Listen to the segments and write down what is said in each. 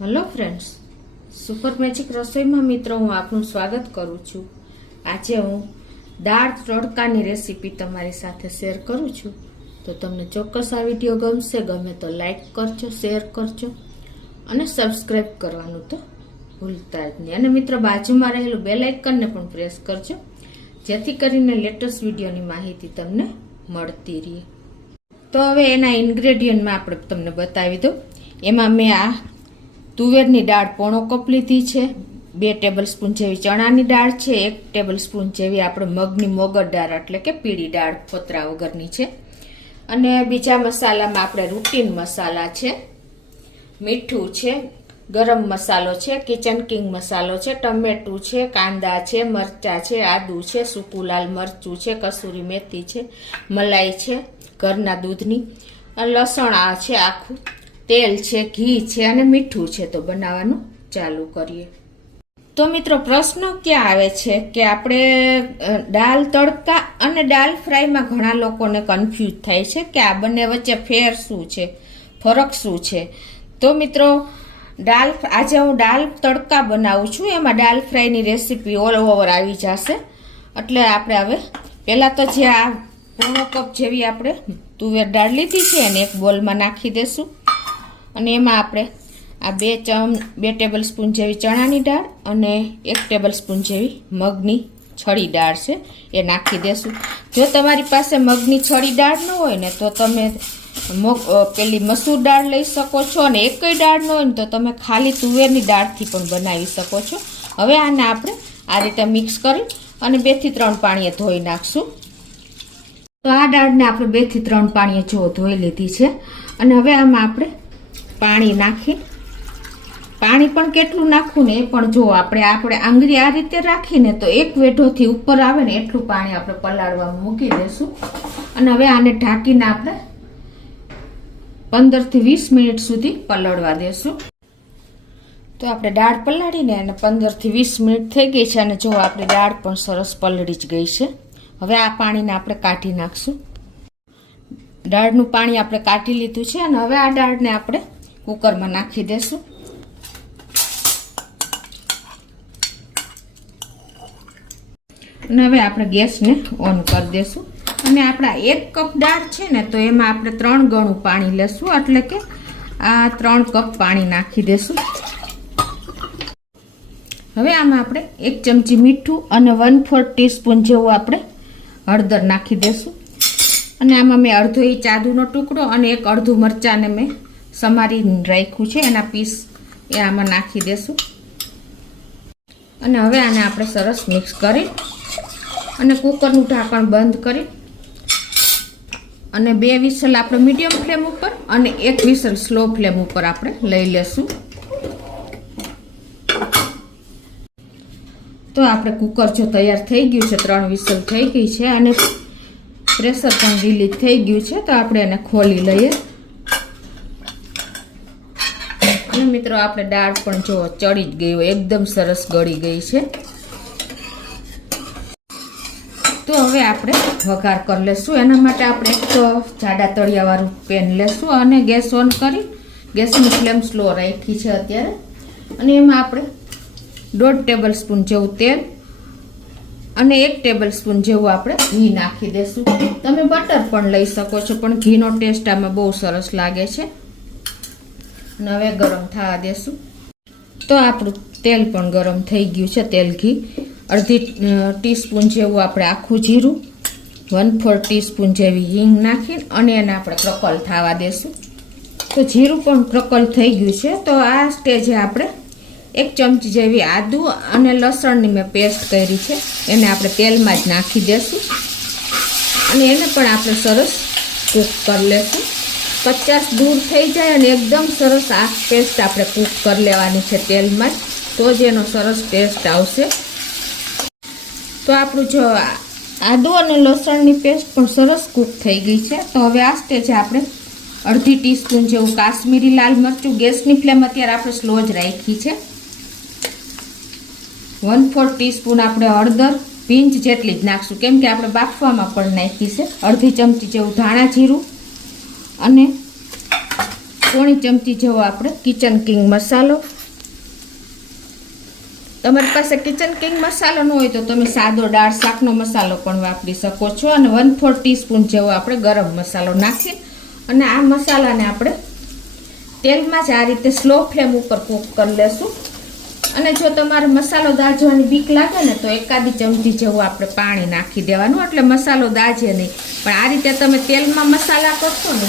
Hello friends, super magic રસોઈમાં મિત્રો હું આપનું સ્વાગત કરું છું. આજે હું દાળ તડકાની રેસીપી તમારી સાથે શેર કરું છું. તો તમને ચોક્કસ આ વિડીયો ગમશે. ગમે તો લાઈક કરજો, શેર કરજો અને સબસ્ક્રાઈબ કરવાનું તો ભૂલતા જ નહીં. અને મિત્રો બાજુમાં રહેલું બેલ આઇકનને પણ પ્રેસ કરજો, જેથી કરીને લેટેસ્ટ વિડીયોની માહિતી તમને મળતી રહે. તો હવે એના ઇન્ગ્રેડિયન્ટમાં આપણે તમને બતાવી દઉં. એમાં મેં આ તુવેરની દાળ પોણો કપ લીધી છે, 2 ટેબલ સ્પૂન જેવી ચણાની દાળ છે, 1 ટેબલ સ્પૂન જેવી આપણે મગની મોગર દાળ એટલે કે પીળી દાળ ફોતરા વગરની છે. અને બીજા મસાલામાં આપણે રૂટીન મસાલા છે, મીઠું છે, ગરમ મસાલો છે, કિચન કિંગ મસાલો છે, ટમેટું છે, કાંદા છે, મરચાં છે, આદુ છે, સૂકું લાલ મરચું છે, કસૂરી મેથી છે, મલાઈ છે ઘરના દૂધની, લસણ આ છે આખું, તેલ છે, ઘી છે અને મીઠું છે. તો બનાવવાનું ચાલુ કરીએ. તો મિત્રો પ્રશ્ન ક્યાં આવે છે કે આપણે દાળ તડકા અને દાળ ફ્રાયમાં ઘણા લોકોને કન્ફ્યુઝ થાય છે કે આ બંને વચ્ચે ફેર શું છે, ફરક શું છે. તો મિત્રો આજે હું દાળ તડકા બનાવું છું, એમાં દાળ ફ્રાયની રેસીપી ઓલ ઓવર આવી જશે. એટલે આપણે હવે પહેલાં તો જે આ પોણો કપ જેવી આપણે તુવેર દાળ લીધી છે એને એક બોલમાં નાખી દેશું. અને એમાં આપણે આ 2 ટેબલ સ્પૂન જેવી ચણાની દાળ અને 1 ટેબલ સ્પૂન જેવી મગની છડી દાળ છે એ નાખી દેશું. જો તમારી પાસે મગની છડી દાળ ન હોય ને તો તમે પેલી મસૂર દાળ લઈ શકો છો, અને એકય દાળ ન હોય ને તો તમે ખાલી તુવેરની દાળથી પણ બનાવી શકો છો. હવે આને આપણે આ રીતે મિક્સ કરી અને 2 થી 3 પાણીએ ધોઈ નાખશું. તો આ દાળને આપણે 2 થી 3 પાણીએ ધોઈ લીધી છે. અને હવે આમાં આપણે પાણી નાખી, પાણી પણ કેટલું નાખવું ને એ પણ જો આપણે આંગળી આ રીતે રાખીને તો એક વેઢોથી ઉપર આવે ને એટલું પાણી આપણે પલાળવામાં મૂકી દઈશું. અને હવે આને ઢાંકીને આપણે 15 થી 20 મિનિટ સુધી પલળવા દેશું. તો આપણે દાળ પલાળીને અને 15 થી 20 મિનિટ થઈ ગઈ છે. અને જો આપણી દાળ પણ સરસ પલળી જ ગઈ છે. હવે આ પાણીને આપણે કાઢી નાખશું. દાળનું પાણી આપણે કાઢી લીધું છે. અને હવે આ દાળને આપણે કુકરમાં નાખી દેશું. અને હવે આપણે ગેસને ઓન કરી દેશું. અને આપણા 1 કપ દાળ છે ને તો એમાં આપણે 3 ગણું પાણી લેશું, એટલે કે આ 3 કપ પાણી નાખી દેશું. હવે આમાં આપણે 1 ચમચી મીઠું અને 1/4 ટીસ્પૂન જેવું આપણે હળદર નાખી દેશું. અને આમાં મેં અડધો ઇંચ આદુનો ટુકડો અને 1 અડધું મરચાંને મેં સમારી રાખ્યું છે, એના પીસ એ આમાં નાખી દેશું. અને હવે આને આપણે સરસ મિક્સ કરી અને કુકરનું ઢાંકણ બંધ કરી અને 2 વિસલ આપણે મીડિયમ ફ્લેમ ઉપર અને 1 વિસલ સ્લો ફ્લેમ ઉપર આપણે લઈ લેશું. તો આપણે કુકર જો તૈયાર થઈ ગયું છે, 3 વિસલ થઈ ગઈ છે અને પ્રેશર પણ રિલીઝ થઈ ગયું છે. તો આપણે એને ખોલી લઈએ. અને મિત્રો આપણે દાળ પણ જો ચડી જ ગઈ હોય, એકદમ સરસ ગળી ગઈ છે. તો હવે આપણે વઘાર કરી લેશું. એના માટે આપણે એક જાડા તળિયાવાળું પેન લેશું અને ગેસ ઓન કરી ગેસની ફ્લેમ સ્લો રાખી છે અત્યારે. અને એમાં આપણે 1.5 ટેબલ સ્પૂન જેવું તેલ અને 1 ટેબલ સ્પૂન જેવું આપણે ઘી નાખી દેશું. તમે બટર પણ લઈ શકો છો, પણ ઘીનો ટેસ્ટ આમાં બહુ સરસ લાગે છે. અને હવે ગરમ થવા દેશું. તો આપણું તેલ પણ ગરમ થઈ ગયું છે. તેલ ઘી 1/2 ટીસ્પૂન જેવું આપણે આખું જીરું, 1/4 ટીસ્પૂન જેવી હિંગ નાખીને અને એને આપણે ક્રકલ થવા દેશું. તો જીરું પણ ક્રકલ થઈ ગયું છે. તો આ સ્ટેજે આપણે 1 ચમચી જેવી આદુ અને લસણની મેં પેસ્ટ કરી છે એને આપણે તેલમાં જ નાખી દેશું. અને એને પણ આપણે સરસ કૂક કરી લેશું. 50 દૂર થઈ જાય અને એકદમ સરસ આ પેસ્ટ આપણે કૂક કરી લેવાની છે તેલમાં જ, તો જ એનો સરસ ટેસ્ટ આવશે. તો આપણું જો આદુ અને લસણની પેસ્ટ પણ સરસ કૂક થઈ ગઈ છે. તો હવે આ સ્ટેજે આપણે 1/2 ટીસ્પૂન જેવું કાશ્મીરી લાલ મરચું, ગેસની ફ્લેમ અત્યારે આપણે સ્લો જ રાખી છે, 1/4 ટીસ્પૂન આપણે હળદર, પિંચ જેટલી જ નાખશું કેમ કે આપણે બાફવામાં પણ નાખી છે, 1/2 ચમચી જેવું ધાણા જીરું અને પોણી ચમચી જેવો આપણે કિચન કિંગ મસાલો. તમારી પાસે કિચન કિંગ મસાલો ન હોય તો તમે સાદો દાળ શાકનો મસાલો પણ વાપરી શકો છો. અને 1/4 ટીસ્પૂન જેવો આપણે ગરમ મસાલો નાખી અને આ મસાલાને આપણે તેલમાં જ આ રીતે સ્લો ફ્લેમ ઉપર કૂક કરી લેશું. અને જો તમારે મસાલો દાજવાની બીક લાગે ને તો એકાદી ચમચી જેવું આપણે પાણી નાખી દેવાનું, એટલે મસાલો દાજે નહીં. પણ આ રીતે તમે તેલમાં મસાલા કરશો ને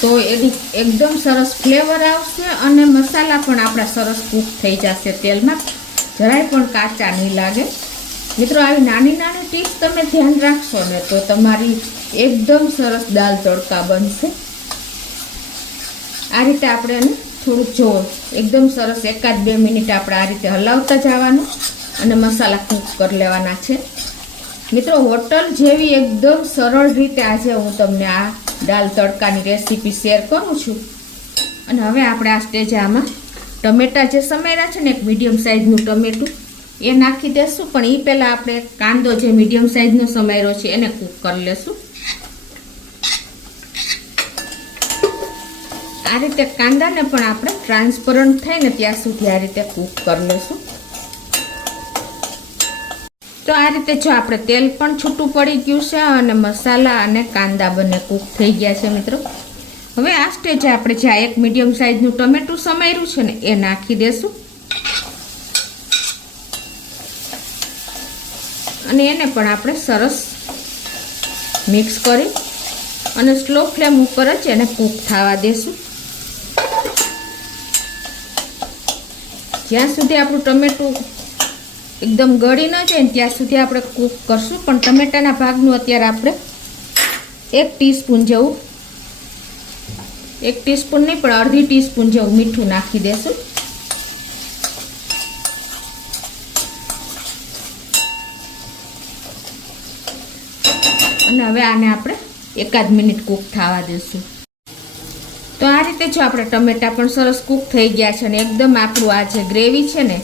તો એની એકદમ સરસ ફ્લેવર આવશે અને મસાલા પણ આપણા સરસ કૂક થઈ જશે તેલમાં, જરાય પણ કાચા નહીં લાગે. મિત્રો, આવી નાની નાની ટીપ્સ તમે ધ્યાન રાખશો ને તો તમારી એકદમ સરસ દાલ તડકા બનશે. આ રીતે આપણે એને થોડુંક જો એકદમ સરસ 1-2 મિનિટ આપણે આ રીતે હલાવતા જવાનું અને મસાલા કૂક કરી લેવાના છે. મિત્રો, હોટલ જેવી એકદમ સરળ રીતે આજે હું તમને આ દાલ તડકાની રેસીપી શેર કરું છું. અને હવે આપણે આ સ્ટેજે આમાં ટમેટા જે સમાર્યા છે ને, એક મીડિયમ સાઇઝનું ટમેટું એ નાખી દેશું. પણ એ પહેલાં આપણે કાંદો જે મીડિયમ સાઇઝનો સમાર્યો છે એને કૂક કરી લેશું. આ રીતે કાંદાને પણ આપણે ટ્રાન્સપરન્ટ થાય ને ત્યાં સુધી આ રીતે કૂક કરી લેશું. તો આ રીતે જો આપણે તેલ પણ છૂટું પડી ગયું છે અને મસાલા અને કાંદા બંને કૂક થઈ ગયા છે. મિત્રો, હવે આ સ્ટેજે આપણે જે એક મીડિયમ સાઇઝનું ટમેટું સમાર્યું છે ને એ નાખી દેશું અને એને પણ આપણે સરસ મિક્સ કરી અને સ્લો ફ્લેમ ઉપર જ એને કૂક થવા દેશું. જ્યાં સુધી આપણું ટમેટું એકદમ ગળી ન જાય ને ત્યાં સુધી આપણે કૂક કરશું. પણ ટમેટાના ભાગનું અત્યારે આપણે 1 ટીસ્પૂન જેવું, 1 ટીસ્પૂન નહીં પણ અડધી ટીસ્પૂન જેવું મીઠું નાખી દેશું. અને હવે આને આપણે 1 મિનિટ કૂક થવા દઈશું. તો આ રીતે જો આપણે ટમેટા પણ સરસ કૂક થઈ ગયા છે અને એકદમ આપણું આ જે ગ્રેવી છે ને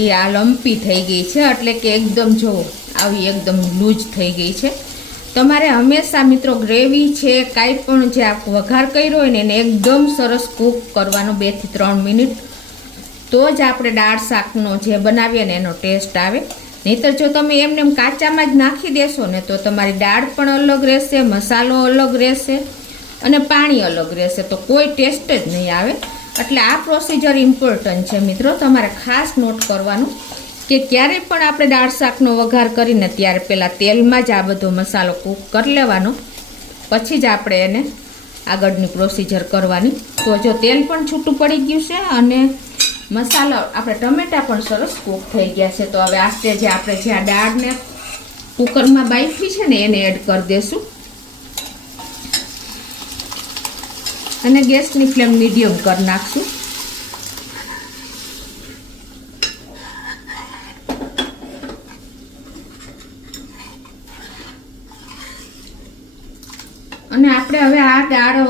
એ આ લમ્પી થઈ ગઈ છે, એટલે કે એકદમ જો આવી એકદમ લૂઝ થઈ ગઈ છે. તમારે હંમેશા મિત્રો ગ્રેવી છે કાંઈ પણ જે આ વઘાર કર્યો હોય ને એને એકદમ સરસ કૂક કરવાનો 2 થી 3 મિનિટ, તો જ આપણે દાળ શાકનો જે બનાવીએ ને એનો ટેસ્ટ આવે. નહીંતર જો તમે એમને કાચામાં જ નાખી દેશો ને તો તમારી દાળ પણ અલગ રહેશે, મસાલો અલગ રહેશે અને પાણી અલગ રહેશે, તો કોઈ ટેસ્ટ જ નહીં આવે. એટલે આ પ્રોસિજર ઇમ્પોર્ટન્ટ છે મિત્રો, તમારે ખાસ નોટ કરવાનું કે ક્યારે પણ આપણે દાળ શાકનો વઘાર કરીને ત્યારે પહેલાં તેલમાં જ આ બધો મસાલો કૂક કરી લેવાનો, પછી જ આપણે એને આગળની પ્રોસિજર કરવાની. તો જો તેલ પણ છૂટું પડી ગયું છે અને મસાલો આપણે ટમેટા પણ સરસ કૂક થઈ ગયા છે. તો હવે આ સ્ટેજે આપણે જે આ દાળને કુકરમાં બાફી છે ને એને એડ કરી દઈશું અને ગેસની ફ્લેમ મીડિયમ કરી નાખશું. અને આપણે હવે આ દાળ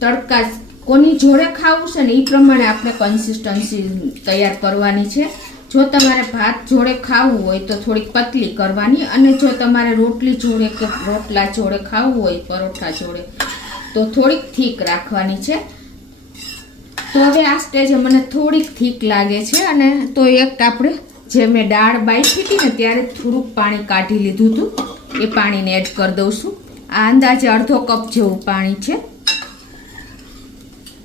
તડકા કોની જોડે ખાવું છે ને એ પ્રમાણે આપણે કન્સિસ્ટન્સી તૈયાર કરવાની છે. જો તમારે ભાત જોડે ખાવું હોય તો થોડીક પતલી કરવાની, અને જો તમારે રોટલી જોડે કે રોટલા જોડે ખાવું હોય, પરોઠા જોડે, તો થોડીક થીક રાખવાની છે. તો હવે આ સ્ટેજે મને થોડીક થીક લાગે છે અને તો એક આપણે જે મેં દાળ બાફી હતી ને ત્યારે થોડુંક પાણી કાઢી લીધું હતું, એ પાણીને એડ કરી દઉં છું. આ અંદાજે અડધો કપ જેવું પાણી છે.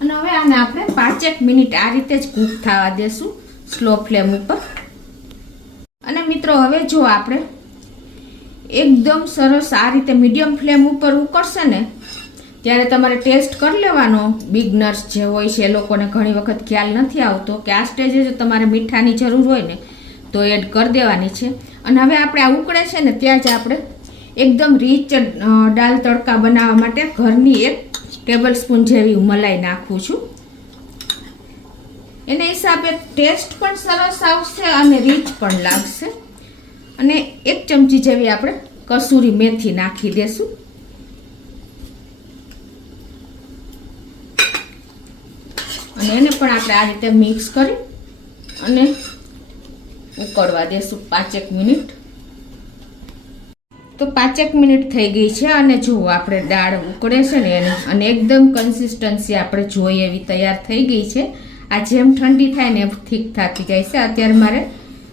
અને હવે આને આપણે 5-1 મિનિટ આ રીતે જ કૂક થવા દેશું સ્લો ફ્લેમ ઉપર. અને મિત્રો, હવે જો આપણે એકદમ સરસ આ રીતે મીડિયમ ફ્લેમ ઉપર ઉકળશે ને ત્યારે તમારે ટેસ્ટ કરી લેવાનો. બિગનર્સ જે હોય છે એ લોકોને ઘણી વખત ખ્યાલ નથી આવતો કે આ સ્ટેજે જો તમારે મીઠાની જરૂર હોય ને તો એડ કરી દેવાની છે. અને હવે આપણે આ ઉકળે છે ને ત્યાં જ આપણે એકદમ રીચ દાલ તડકા બનાવવા માટે ઘરની 1 ટેબલ સ્પૂન જેવી મલાઈ નાખું છું. એના હિસાબે ટેસ્ટ પણ સરસ આવશે અને રીચ પણ લાગશે. અને 1 ચમચી જેવી આપણે કસૂરી મેથી નાખી દેશું. અને એને પણ આપણે આ રીતે મિક્સ કરી અને ઉકળવા દેશું 5-1 મિનિટ. તો તો 5 મિનિટ થઈ ગઈ છે અને જુઓ આપણે દાળ ઉકળે છે ને એની અને એકદમ કન્સિસ્ટન્સી આપણે જોઈએ એવી તૈયાર થઈ ગઈ છે. આ જેમ ઠંડી થાય ને એમ ઠીક થતી જાય છે. અત્યારે મારે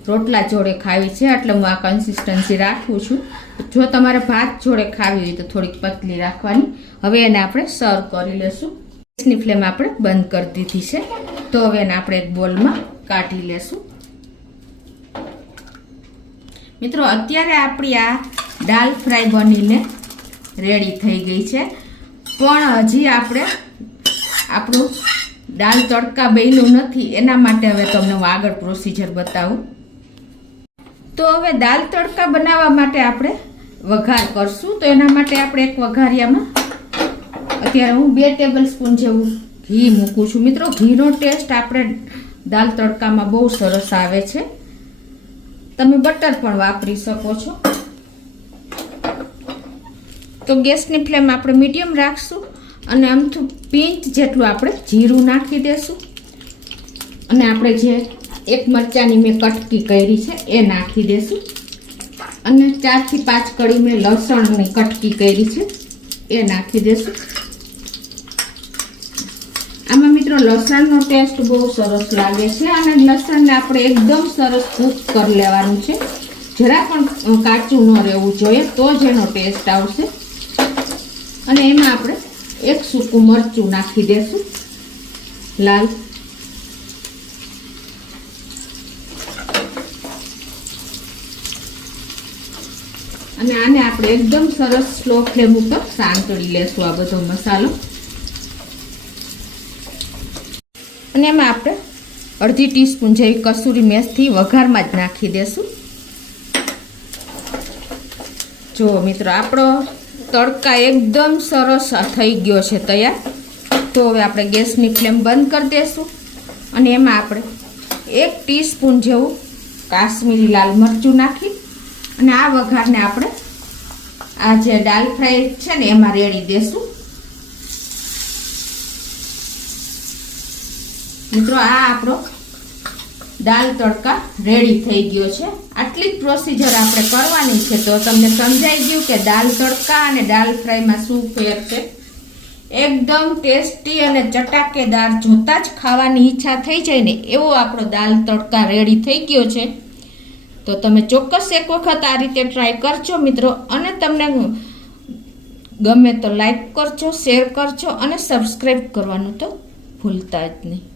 રોટલા જોડે ખાવી છે એટલે હું આ કન્સિસ્ટન્સી રાખું છું. જો તમારે ભાત જોડે ખાવી હોય તો થોડીક પતલી રાખવાની. હવે એને આપણે સર્વ કરી લેશું. ગેસની ફ્લેમ આપણે બંધ કરી દીધી છે. તો હવે એને આપણે એક બોલમાં કાઢી લેશું. મિત્રો અત્યારે આપણી આ દાલ ફ્રાય બનીને રેડી થઈ ગઈ છે. પણ હજી આપણે આપણું દાલ તડકા બન્યું નથી. એના માટે હવે તમને હું આગળ પ્રોસીજર બતાવું. તો હવે દાલ તડકા બનાવવા માટે આપણે વઘાર કરશું. તો એના માટે આપણે એક વઘારિયામાં અત્યારે હું 2 ટેબલ સ્પૂન જેવું ઘી મૂકું છું. મિત્રો ઘીનો ટેસ્ટ આપણે દાલ તડકામાં બહુ સરસ આવે છે. તમે બટર પણ વાપરી શકો છો. તો ગેસની ફ્લેમ આપણે મીડિયમ રાખશું અને આમથું પિંચ જેટલું આપણે જીરું નાખી દેશું. અને આપણે જે એક મરચાની મેં કટકી કરી છે એ નાખી દેશું. અને 4 થી 5 કળી મેં લસણની કટકી કરી છે એ નાખી દેશું. આમાં મિત્રો લસણનો ટેસ્ટ બહુ સરસ લાગે છે અને લસણને આપણે એકદમ સરસ કૂક કરી લેવાનું છે. જરા પણ કાચું ન રહેવું જોઈએ તો જ એનો ટેસ્ટ આવશે. અને એમાં આપણે એક સૂકું મરચું નાખી દેશું લાલ. અને આને આપણે એકદમ સરસ સ્લો ફ્લેમ ઉપર સાંતળી લેશું આ બધો મસાલો. અને એમાં આપણે અડધી ટીસ્પૂન જેવી કસૂરી મેથી વઘારમાં જ નાખી દેશું. જો મિત્રો આપણો તડકા એકદમ સરસ થઈ ગયો છે તૈયાર. તો હવે આપણે ગેસની ફ્લેમ બંધ કરી દેશું. અને એમાં આપણે 1 ટીસ્પૂન જેવું કાશ્મીરી લાલ મરચું નાખી અને આ વઘારને આપણે આ જે દાલ ફ્રાય છે ને એમાં રેડી દેશું. મિત્રો આ આપણો દાલ તડકા રેડી થઈ ગયો છે. આટલી જ પ્રોસીજર આપણે કરવાની છે. તો તમને સમજાઈ ગયું કે દાલ તડકા અને દાલ ફ્રાયમાં શું ફેર છે. એકદમ ટેસ્ટી અને ચટાકેદાર, જોતા જ ખાવાની ઈચ્છા થઈ જાય ને એવો આપણો દાલ તડકા રેડી થઈ ગયો છે. તો તમે ચોક્કસ એક વખત આ રીતે ટ્રાય કરજો મિત્રો. અને તમને ગમે તો લાઈક કરજો, શેર કરજો અને સબસ્ક્રાઈબ કરવાનું તો ભૂલતા જ નહીં.